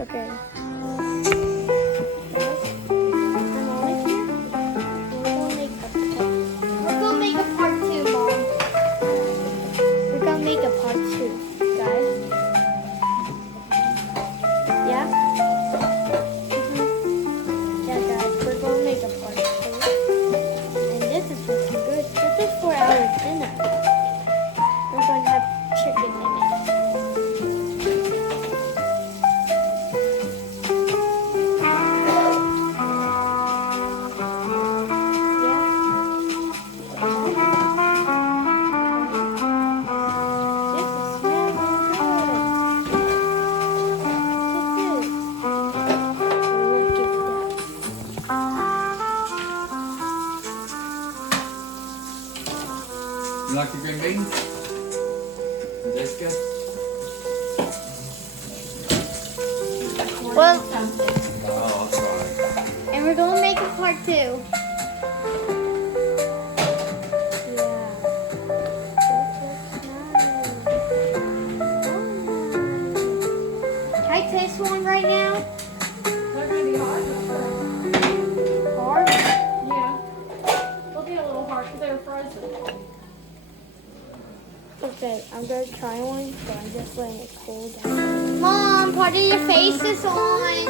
Okay. We're gonna make a part two, Mom. We're gonna make a part two, guys. Yeah? Yeah, guys, we're gonna make a part two. And this is looking good. This is for our dinner. We're gonna have chicken in it. You like the green beans? Jessica? Well, Oh, that's right. and we're gonna make a part two. Yeah. Can I taste one right now? They're gonna be hard at first. Hard? Yeah. They'll be a little hard because they were frozen. Okay, I'm gonna try one, but I'm just letting it cool down. Mom, part of your face is on.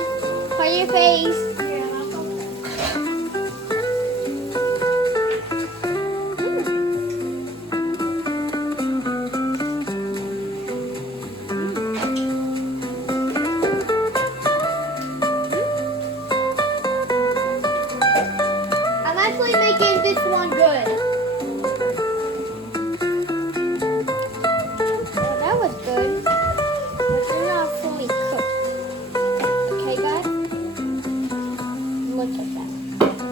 Part of your face. Yeah, that's okay. I'm actually making this one good. Well, that was good. But they're not fully cooked. Okay, guys? Look at that.